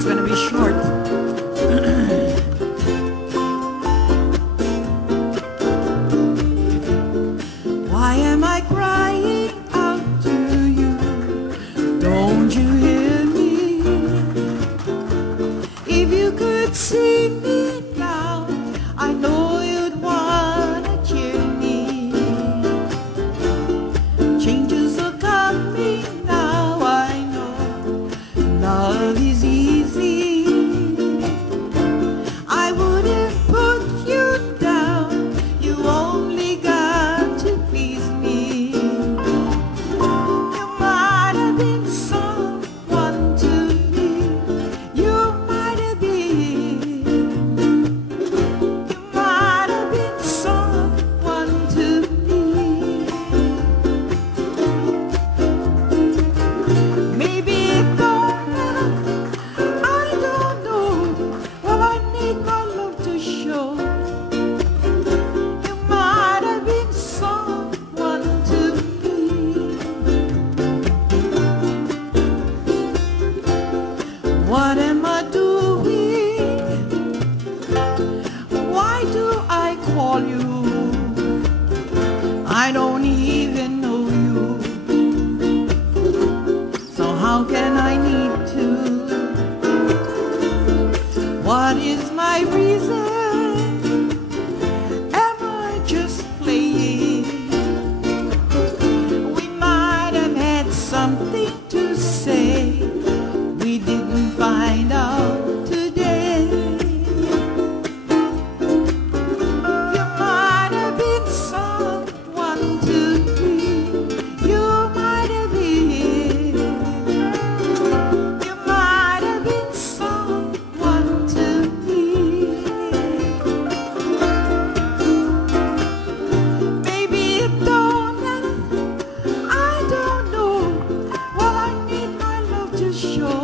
it's gonna be short. Why am I crying out to you? Don't you hear me? If you could see me now, I know you'd wanna cheer me. Changes are coming now, I know. Love is easy. I wouldn't put you down. You only got to please me. You might have been someone to me. You might have been. You might have been someone to me. Maybe it don't matter. I don't know. Well, I need my love to show. You might have been someone to me. What am I doing? Why do I call you? I don't even know you. So how can I need to? What is my reason? Am I just playing? We might have had something to say. We didn't find out today. You might have been someone to me. You might have been. You might have been someone to me. Maybe it don't matter. I don't know. Well, I need my love to show.